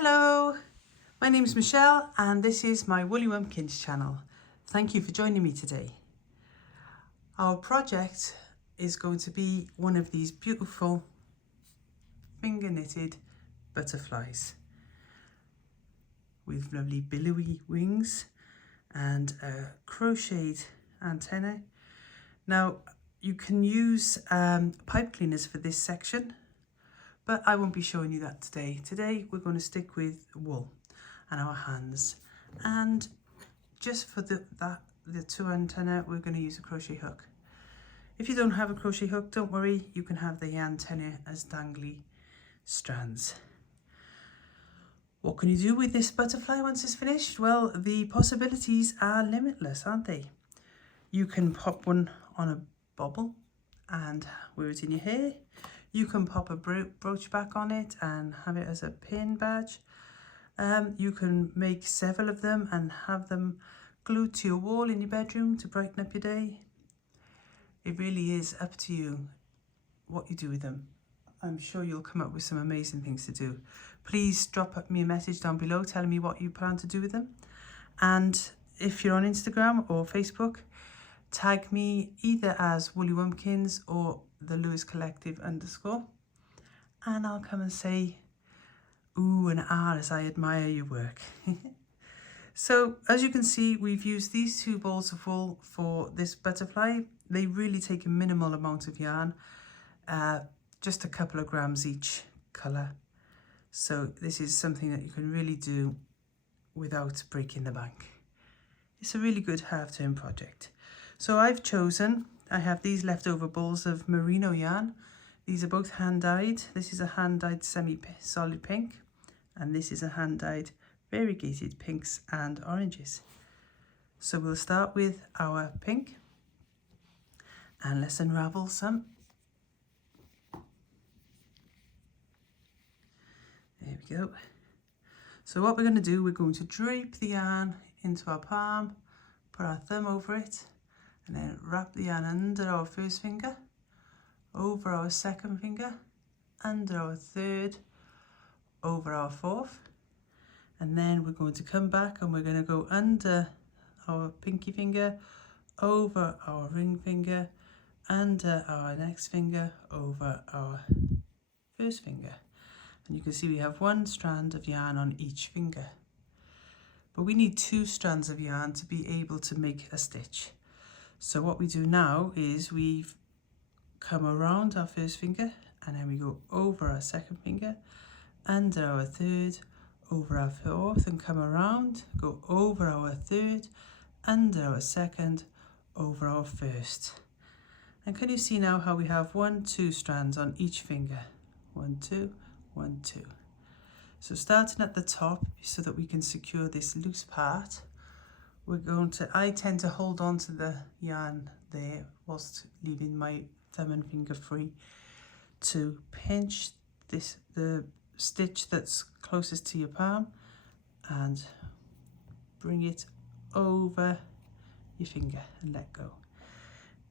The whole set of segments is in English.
Hello, my name is Michelle and this is my Woolly Wumpkins channel. Thank you for joining me today. Our project is going to be one of these beautiful finger knitted butterflies with lovely billowy wings and a crocheted antennae. Now you can use pipe cleaners for this section, but I won't be showing you that today. Today we're going to stick with wool and our hands, and just for the two antennae we're going to use a crochet hook. If you don't have a crochet hook, don't worry, you can have the antennae as dangly strands. What can you do with this butterfly once it's finished? Well, the possibilities are limitless, aren't they? You can pop one on a bobble and wear it in your hair. You can pop a brooch back on it and have it as a pin badge. You can make several of them and have them glued to your wall in your bedroom to brighten up your day. It really is up to you what you do with them. I'm sure you'll come up with some amazing things to do. Please drop me a message down below telling me what you plan to do with them. And if you're on Instagram or Facebook, tag me either as Woolly Wumpkins or the Lewis Collective _ and I'll come and say ooh and ah as I admire your work. So as you can see, we've used these two balls of wool for this butterfly. They really take a minimal amount of yarn, just a couple of grams each colour. So this is something that you can really do without breaking the bank. It's a really good half-term project. So I have these leftover balls of merino yarn. These are both hand-dyed. This is a hand-dyed semi-solid pink, and this is a hand-dyed variegated pinks and oranges. So we'll start with our pink, and let's unravel some. There we go. So what we're going to do, we're going to drape the yarn into our palm, put our thumb over it, and then wrap the yarn under our first finger, over our second finger, under our third, over our fourth, and then we're going to come back and we're going to go under our pinky finger, over our ring finger, under our next finger, over our first finger. And you can see we have one strand of yarn on each finger. But we need 2 strands of yarn to be able to make a stitch. So what we do now is we've come around our first finger, and then we go over our second finger, under our third, over our fourth, and come around, go over our third, under our second, over our first. And can you see now how we have 1, 2 strands on each finger? 1, 2, 1, 2. So starting at the top so that we can secure this loose part, I tend to hold on to the yarn there whilst leaving my thumb and finger free to pinch the stitch that's closest to your palm and bring it over your finger and let go.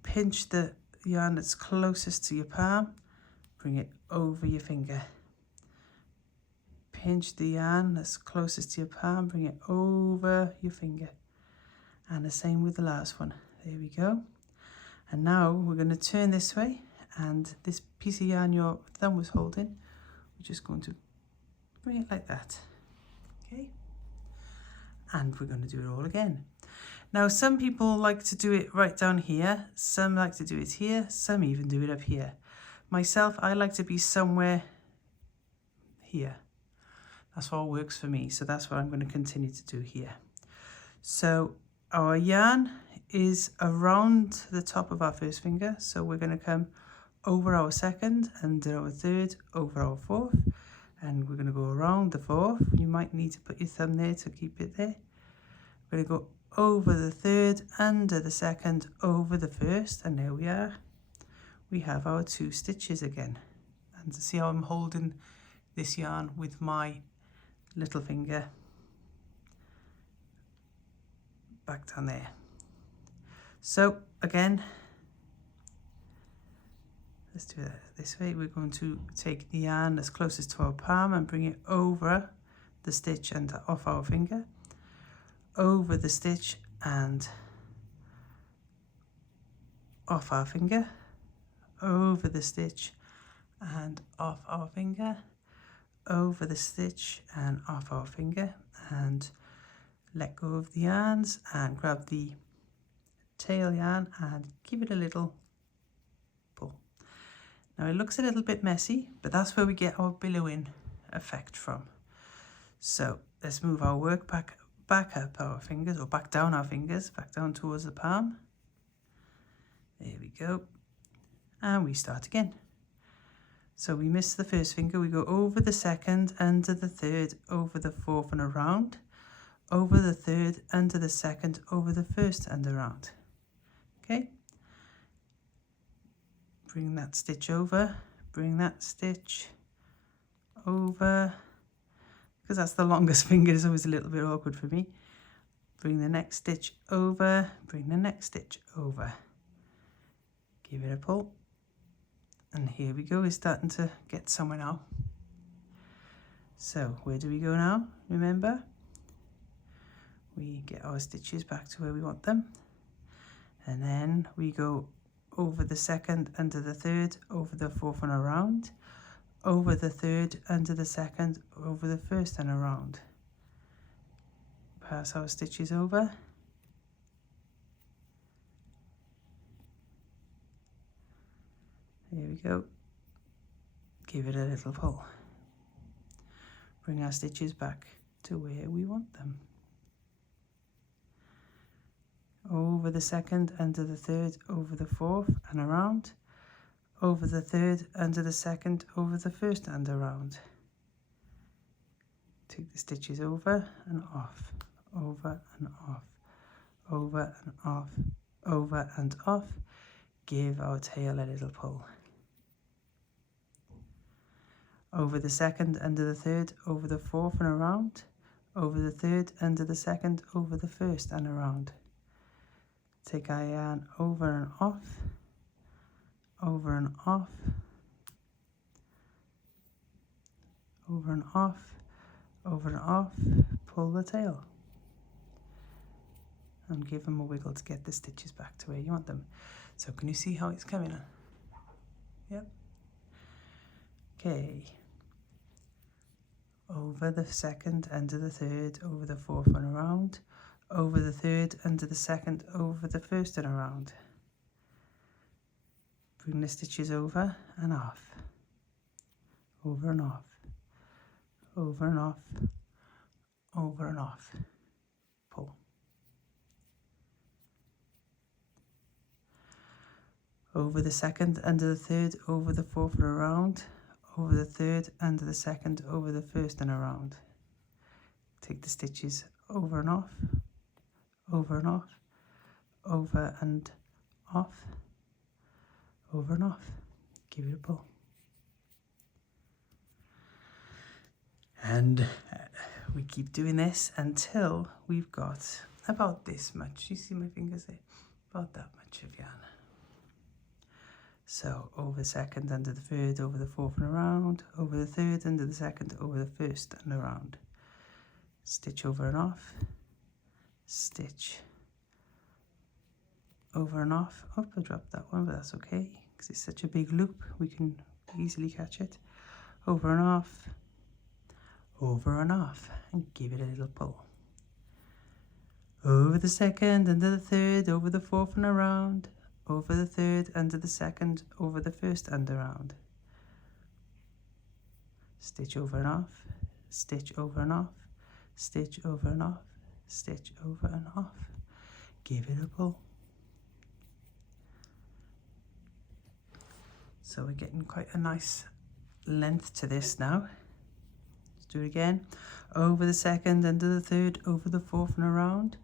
Pinch the yarn that's closest to your palm, bring it over your finger. Pinch the yarn that's closest to your palm, bring it over your finger. And the same with the last one. There we go. And now we're going to turn this way, and this piece of yarn your thumb was holding, we're just going to bring it like that. Okay. And we're going to do it all again. Now some people like to do it right down here, some like to do it here, some even do it up here. Myself, I like to be somewhere here. That's what works for me, so that's what I'm going to continue to do here. So our yarn is around the top of our first finger, so we're going to come over our second, under our third, over our fourth, and we're going to go around the fourth. You might need to put your thumb there to keep it there. We're going to go over the third, under the second, over the first, and there we are. We have our 2 stitches again. And to see how I'm holding this yarn with my little finger back down there. So again, let's do that this way. We're going to take the yarn that's closest to our palm and bring it over the stitch and off our finger, over the stitch and off our finger, over the stitch and off our finger, over the stitch and off our finger, and let go of the yarns and grab the tail yarn and give it a little pull. Now it looks a little bit messy, but that's where we get our billowing effect from. So let's move our work back up our fingers, or back down our fingers, back down towards the palm. There we go. And we start again. So we miss the first finger, we go over the second, under the third, over the fourth and around, over the third, under the second, over the first and around. Okay? Bring that stitch over, bring that stitch over, because that's the longest finger, it's always a little bit awkward for me. Bring the next stitch over, bring the next stitch over. Give it a pull. And here we go, we're starting to get somewhere now. So where do we go now? Remember, we get our stitches back to where we want them. And then we go over the second, under the third, over the fourth and around, over the third, under the second, over the first and around. Pass our stitches over. There we go. Give it a little pull. Bring our stitches back to where we want them. Over the second, under the third, over the fourth and around, over the third, under the second, over the first and around. Take the stitches over and off, over and off, over and off, over and off. Give our tail a little pull. Over the second, under the third, over the fourth and around, over the third, under the second, over the first and around. Take our yarn over and off, over and off, over and off, over and off, pull the tail. And give them a wiggle to get the stitches back to where you want them. So can you see how it's coming on? Yep. Okay. Over the second, under the third, over the fourth and around, over the third, under the second, over the first and around. Bring the stitches over and off, over and off, over and off, over and off. Pull. Over the second, under the third, over the fourth and around, over the third, under the second, over the first and around. Take the stitches over and off, over and off, over and off, over and off. Give it a pull. And we keep doing this until we've got about this much. You see my fingers there? About that much of yarn. So over the second, under the third, over the fourth and around, over the third, under the second, over the first and around. Stitch over and off, stitch over and off. Oh, I dropped that one, but that's okay because it's such a big loop, we can easily catch it. Over and off, and give it a little pull. Over the second, under the third, over the fourth and around, over the third, under the second, over the first and around. Stitch over and off, stitch over and off, stitch over and off, stitch over and off. Give it a pull. So we're getting quite a nice length to this now. Let's do it again. Over the second, under the third, over the fourth and around,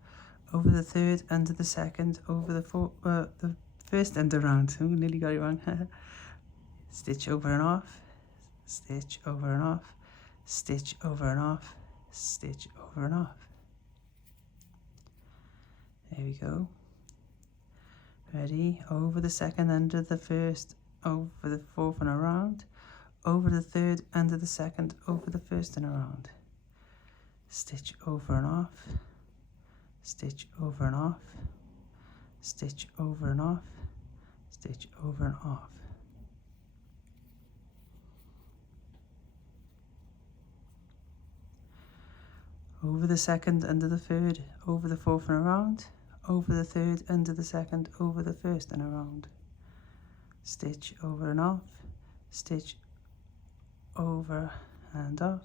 over the third, under the second, over the first and around. Oh, nearly got it wrong. Stitch over and off, stitch over and off, stitch over and off, stitch over and off. There we go. Ready? Over the second, under the first, over the fourth and around, over the third, under the second, over the first and around. stitch over and off, stitch over and off, stitch over and off, stitch over and off. Over the second, under the third, over the fourth and around, over the third, under the second, over the first and around. Stitch over and off, stitch over and off,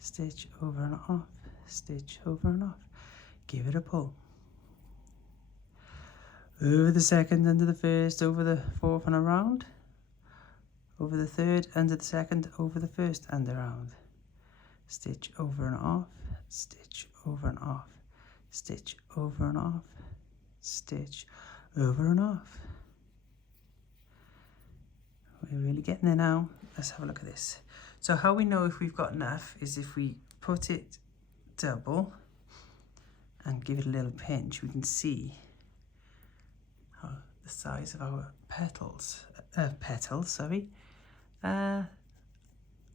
stitch over and off, stitch over and off. Give it a pull. Over the second, under the first, over the fourth and around, over the third, under the second, over the first and around. Stitch over and off, stitch over and off, stitch over and off, stitch over and off. We're really getting there now. Let's have a look at this. So how we know if we've got enough is if we put it double and give it a little pinch, we can see how the size of our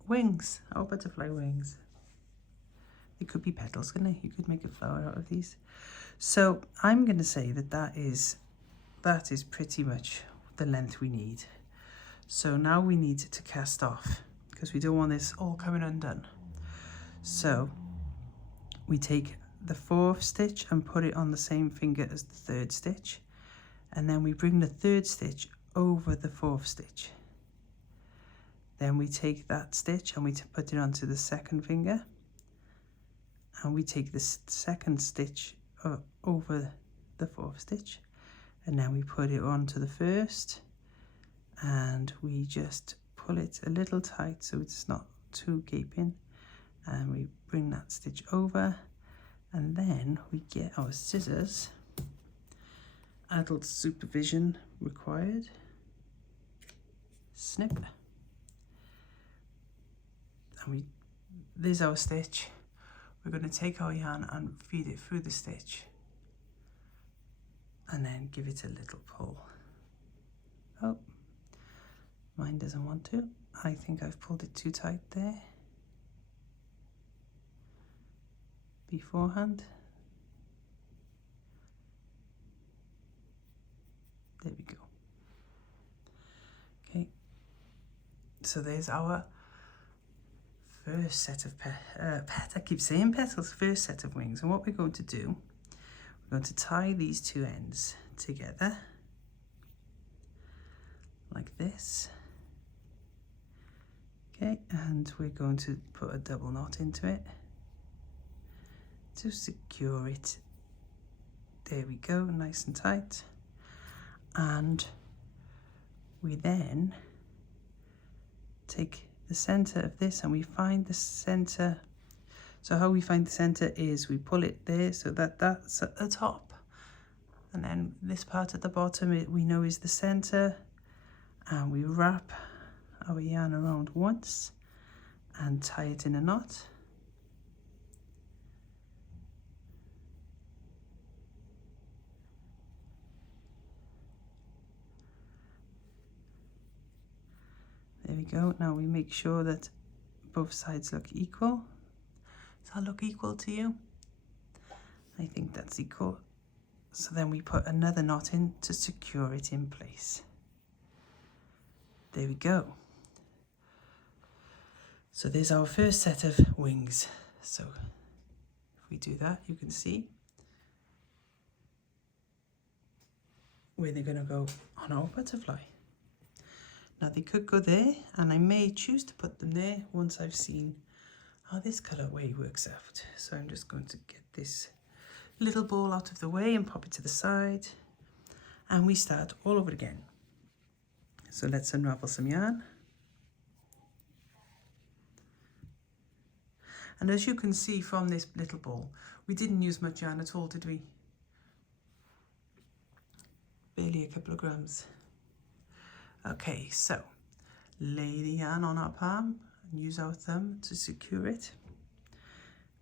wings, our butterfly wings. It could be petals, couldn't it? You could make a flower out of these. So I'm going to say that is pretty much the length we need. So now we need to cast off because we don't want this all coming undone. So we take the fourth stitch and put it on the same finger as the third stitch, and then we bring the third stitch over the fourth stitch. Then we take that stitch and we put it onto the second finger, and we take the second stitch over the fourth stitch, and then we put it onto the first, and we just pull it a little tight so it's not too gaping, and we bring that stitch over, and then we get our scissors. Adult supervision required. Snip. And there's our stitch. We're going to take our yarn and feed it through the stitch and then give it a little pull. Oh, mine doesn't want to. I think I've pulled it too tight there beforehand. There we go. Okay, so there's our first set of I keep saying petals, first set of wings. And what we're going to do, we're going to tie these two ends together like this. Okay, and we're going to put a double knot into it to secure it. There we go, nice and tight. And we then take the center of this and we find the center. So how we find the center is we pull it there so that's at the top, and then this part at the bottom we know is the center, and we wrap our yarn around once and tie it in a knot. There we go. Now we make sure that both sides look equal. Does that look equal to you? I think that's equal. So then we put another knot in to secure it in place. There we go. So there's our first set of wings. So if we do that, you can see where they're going to go on our butterfly. Now they could go there, and I may choose to put them there once I've seen how this colourway works out. So I'm just going to get this little ball out of the way and pop it to the side, and we start all over again. So let's unravel some yarn. And as you can see from this little ball, we didn't use much yarn at all, did we? Barely a couple of grams. Okay, so lay the yarn on our palm and use our thumb to secure it.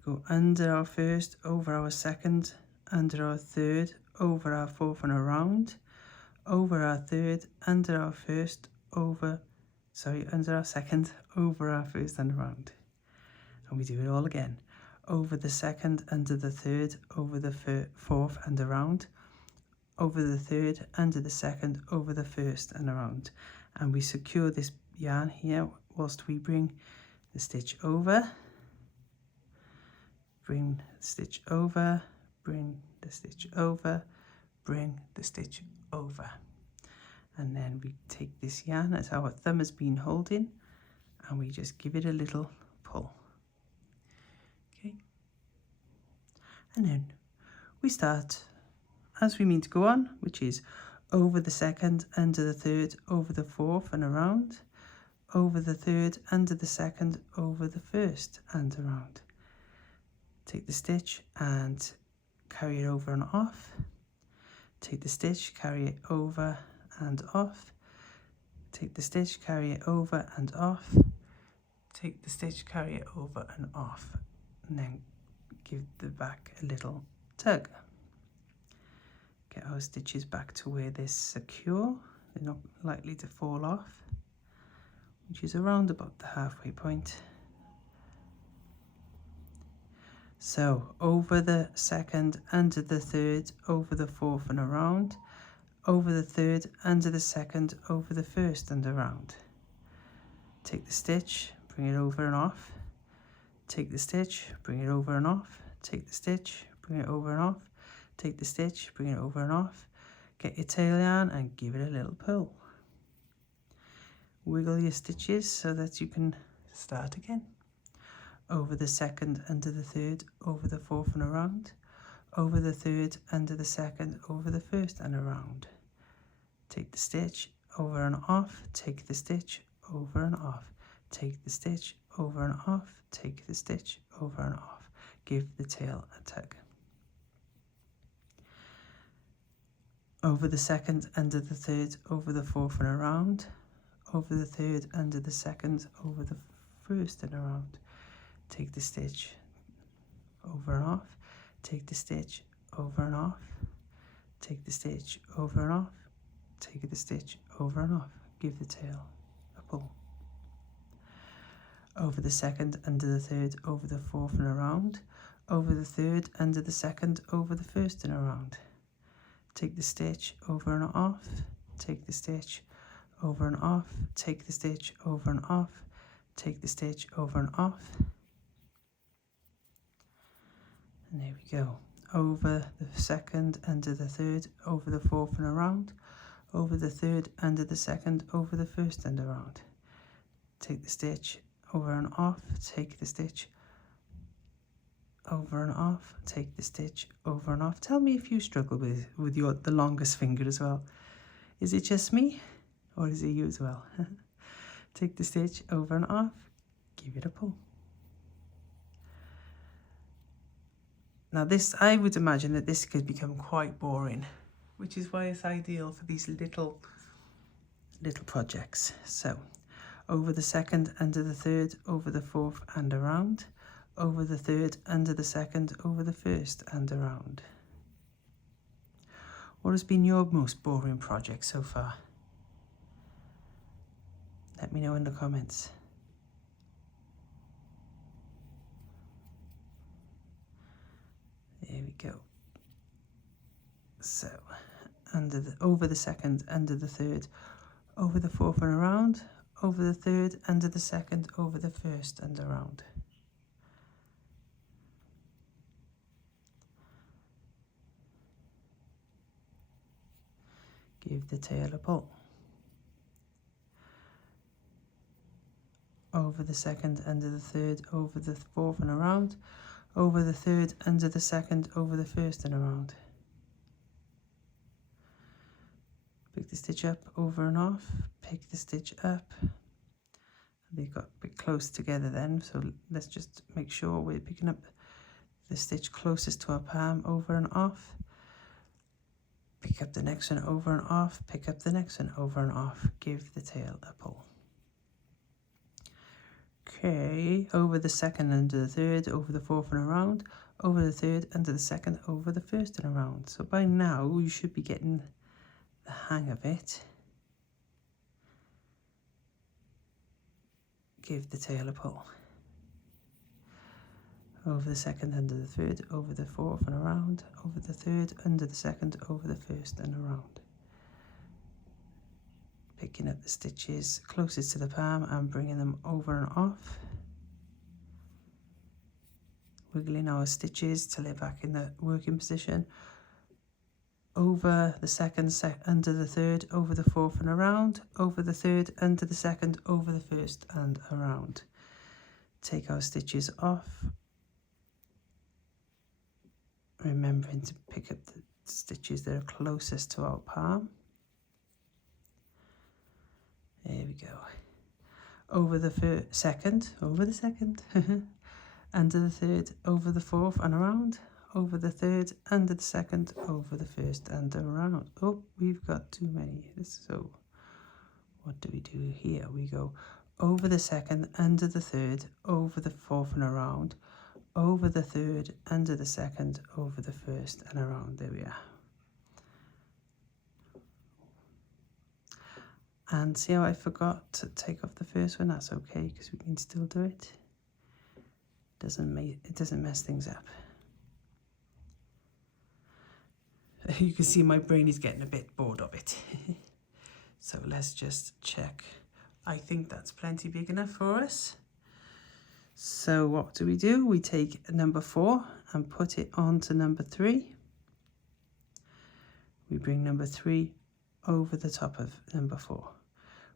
Go under our first, over our second, under our third, over our fourth and around, over our third, under our first, under our second, over our first and around. And we do it all again. over the second, under the third, over the fourth and around, over the third, under the second, over the first and around. And we secure this yarn here whilst we bring the stitch over, bring the stitch over, bring the stitch over, bring the stitch over. And then we take this yarn as our thumb has been holding and we just give it a little pull. Okay. And then we start as we mean to go on, which is over the second, under the third, over the fourth and around, over the third, under the second, over the first and around. Take the stitch and carry it over and off. Take the stitch, carry it over and off. Take the stitch, carry it over and off. Take the stitch, carry it over and off. And then give the back a little tug. Get our stitches back to where they're secure. They're not likely to fall off, which is around about the halfway point. So over the second, under the third, over the fourth and around, over the third, under the second, over the first and around. Take the stitch, bring it over and off. Take the stitch, bring it over and off. Take the stitch, bring it over and off. Take the stitch, bring it over and off. Get your tail yarn and give it a little pull. Wiggle your stitches so that you can start again. Over the second, under the third, over the fourth and around. Over the third, under the second, over the first and around. Take the stitch, over and off. Take the stitch, over and off. Take the stitch, over and off. Take the stitch, over and off. Give the tail a tug. Over the second, under the third, over the fourth and around. Over the third, under the second, over the first and around. Take the stitch, over and off. Take the stitch, over and off. Take the stitch, over and off. Take the stitch, over and off. Give the tail a pull. Over the second, under the third, over the fourth and around. Over the third, under the second, over the first and around. Take the stitch, over and off. Take the stitch, over and off. Take the stitch, over and off. Take the stitch, over and off. And there we go. Over the second, under the third, over the fourth and around. Over the third, under the second, over the first and around. Take the stitch, over and off. Take the stitch, over and off. Take the stitch, over and off. Tell me if you struggle with the longest finger as well. Is it just me or is it you as well? Take the stitch, over and off. Give it a pull. Now this, I would imagine that this could become quite boring, which is why it's ideal for these little projects. So over the second, under the third, over the fourth and around. Over the third, under the second, over the first and around. What has been your most boring project so far? Let me know in the comments. There we go. So, over the second, under the third, over the fourth and around, over the third, under the second, over the first and around. Give the tail a pull. Over the second, under the third, over the fourth and around. Over the third, under the second, over the first and around. Pick the stitch up, over and off. Pick the stitch up. They got a bit close together then, so let's just make sure we're picking up the stitch closest to our palm, over and off. Pick up the next one, over and off. Pick up the next one, over and off. Give the tail a pull. Okay, over the second, under the third, over the fourth and around. Over the third, under the second, over the first and around. So by now you should be getting the hang of it. Give the tail a pull. over the second, under the third, over the fourth and around, over the third, under the second, over the first and around. Picking up the stitches closest to the palm and bringing them over and off. Wiggling our stitches till they're back in the working position. Over the second, under the third, over the fourth and around, over the third, under the second, over the first and around. Take our stitches off, remembering to pick up the stitches that are closest to our palm. There we go. Over the second, over the second, under the third, over the fourth and around, over the third, under the second, over the first and around. Oh, we've got too many. So what do we do here? We go over the second, under the third, over the fourth and around, over the third, under the second, over the first and around. There we are. And see how I forgot to take off the first one? That's okay, because we can still do it. It doesn't mess things up. You can see my brain is getting a bit bored of it. So let's just check. I think that's plenty big enough for us. So what do? We take number 4 and put it onto number 3. We bring number 3 over the top of number 4.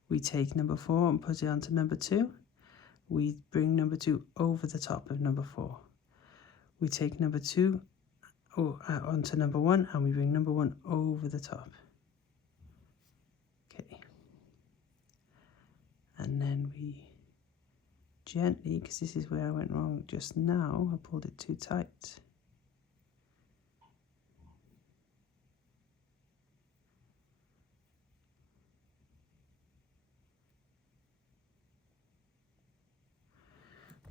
We take number 4 and put it onto number 2. We bring number 2 over the top of number 4. We take number 2 onto number 1 and we bring number 1 over the top. Okay. And then we gently, because this is where I went wrong just now, I pulled it too tight.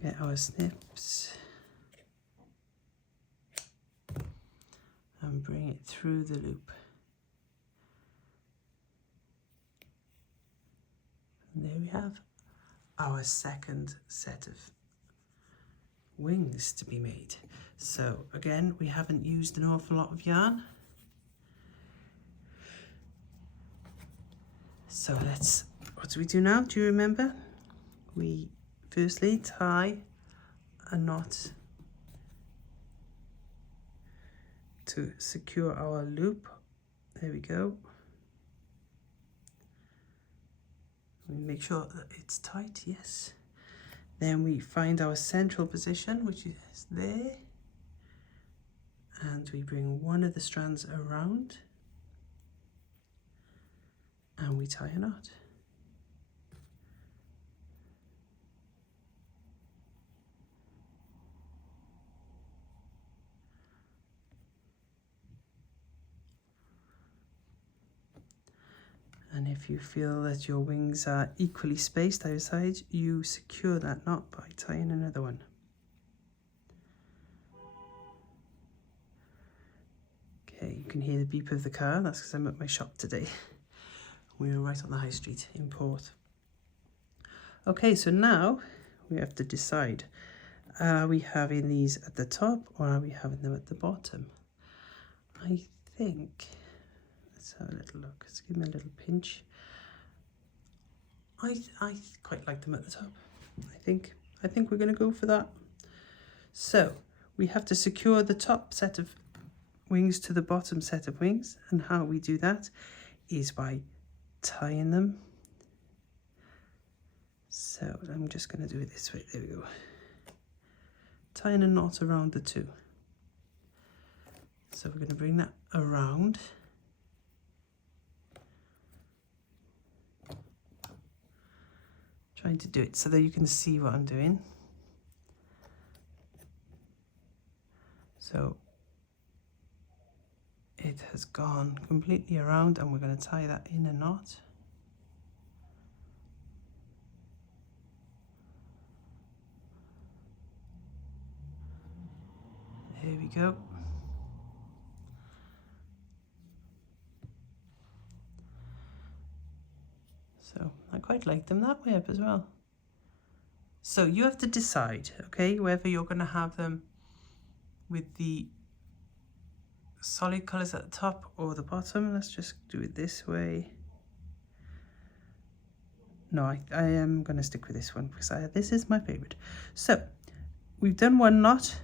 Get our snips and bring it through the loop. And there we have our second set of wings to be made. So again, we haven't used an awful lot of yarn. So what do we do now? Do you remember? We firstly tie a knot to secure our loop. There we go. We make sure that it's tight, yes. Then we find our central position, which is there. And we bring one of the strands around and we tie a knot. And if you feel that your wings are equally spaced either side, you secure that knot by tying another one. Okay, you can hear the beep of the car. That's because I'm at my shop today. We are right on the high street in Port. Okay, so now we have to decide, are we having these at the top or are we having them at the bottom? I think, let's have a little look. Let's give them a little pinch. I quite like them at the top. I think we're going to go for that. So we have to secure the top set of wings to the bottom set of wings, and how we do that is by tying them. So I'm just going to do it this way. There we go. Tying a knot around the two. So we're going to bring that around. Trying to do it so that you can see what I'm doing. So it has gone completely around and we're going to tie that in a knot. There we go. So I quite like them that way up as well. So you have to decide, okay, whether you're going to have them with the solid colours at the top or the bottom. Let's just do it this way. No, I am going to stick with this one because this is my favourite. So we've done one knot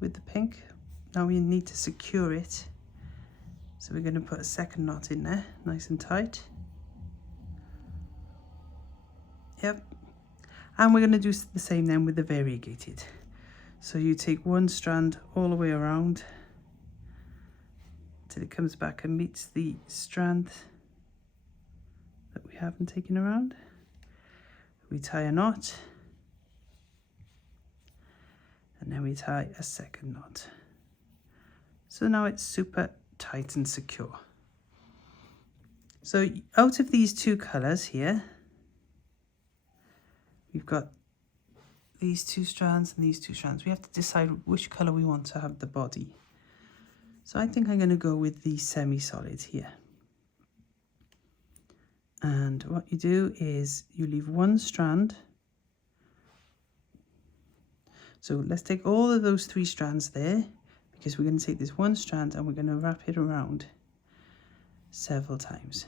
with the pink. Now we need to secure it. So we're going to put a second knot in there, nice and tight. Yep. And we're going to do the same then with the variegated. So you take one strand all the way around till it comes back and meets the strand that we haven't taken around. We tie a knot, and then we tie a second knot. So now it's super tight and secure. So out of these two colours here, we've got these two strands and these two strands. We have to decide which colour we want to have the body. So I think I'm going to go with the semi-solid here. And what you do is you leave one strand. So let's take all of those 3 strands there, because we're going to take this one strand and we're going to wrap it around several times.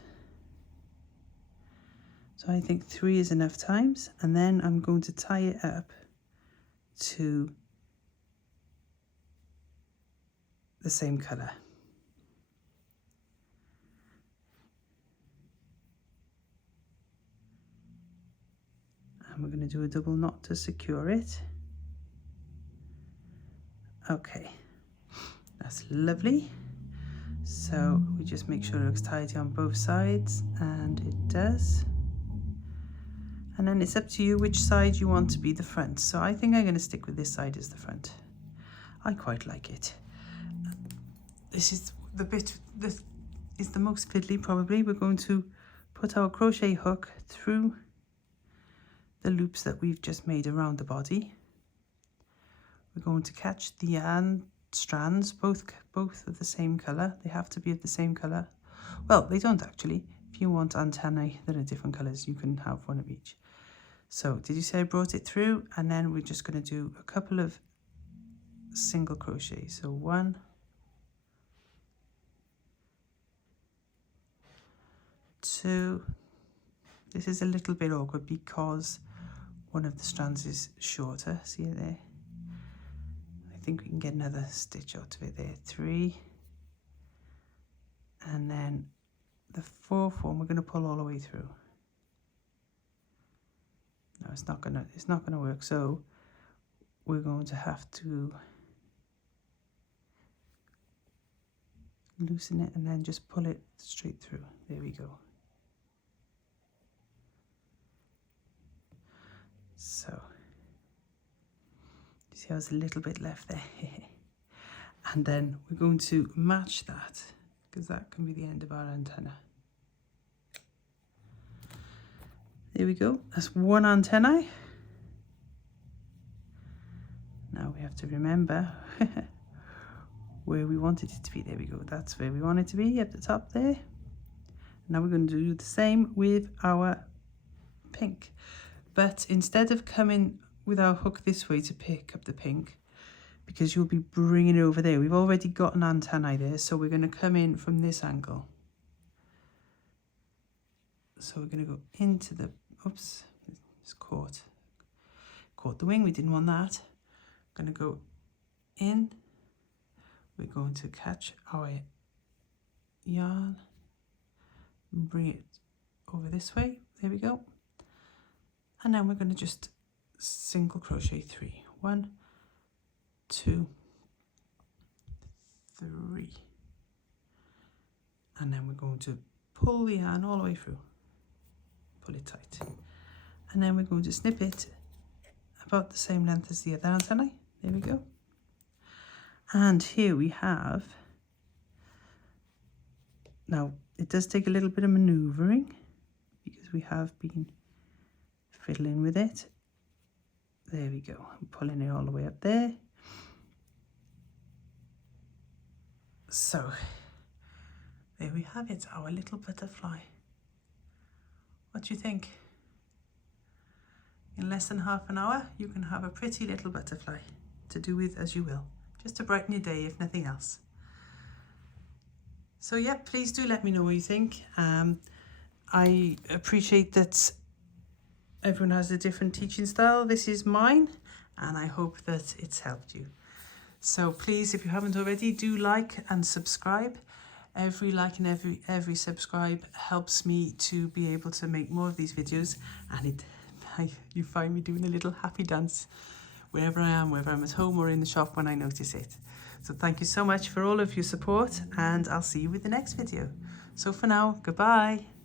So I think 3 is enough times, and then I'm going to tie it up to the same colour. And we're going to do a double knot to secure it. Okay, that's lovely. So we just make sure it looks tidy on both sides, and it does. And then it's up to you which side you want to be the front. So I think I'm going to stick with this side as the front. I quite like it. This is the bit that is the most fiddly probably. We're going to put our crochet hook through the loops that we've just made around the body. We're going to catch the strands, both of the same colour. They have to be of the same colour. Well, they don't actually. If you want antennae that are different colours, you can have one of each. So did you say I brought it through? And then we're just going to do a couple of single crochets. So 1, 2. This is a little bit awkward because one of the strands is shorter. See it there? I think we can get another stitch out of it there. 3. And then the 4th one we're going to pull all the way through. No, it's not gonna work. So we're going to have to loosen it and then just pull it straight through. There we go. So you see there's a little bit left there. And then we're going to match that, because that can be the end of our antenna. There we go, that's one antennae. Now we have to remember where we wanted it to be. There we go, that's where we want it to be, at the top there. Now we're going to do the same with our pink. But instead of coming with our hook this way to pick up the pink, because you'll be bringing it over there, we've already got an antennae there, so we're going to come in from this angle. So we're going to go into the, oops, it's caught the wing, we didn't want that. Going to go in, we're going to catch our yarn and bring it over this way, there we go. And then we're going to just single crochet 3. 1, 2, 3. And then we're going to pull the yarn all the way through. Pull it tight. And then we're going to snip it about the same length as the other antennae. There we go. And here we have, now it does take a little bit of manoeuvring because we have been fiddling with it. There we go. I'm pulling it all the way up there. So there we have it, our little butterfly. What do you think? In less than half an hour, you can have a pretty little butterfly to do with as you will. just to brighten your day if nothing else. So yeah, please do let me know what you think. I appreciate that everyone has a different teaching style. This is mine, and I hope that it's helped you. So please, if you haven't already, do like and subscribe. Every like and every subscribe helps me to be able to make more of these videos, and you find me doing a little happy dance wherever I am, whether I'm at home or in the shop when I notice it. So thank you so much for all of your support, and I'll see you with the next video. So for now, goodbye.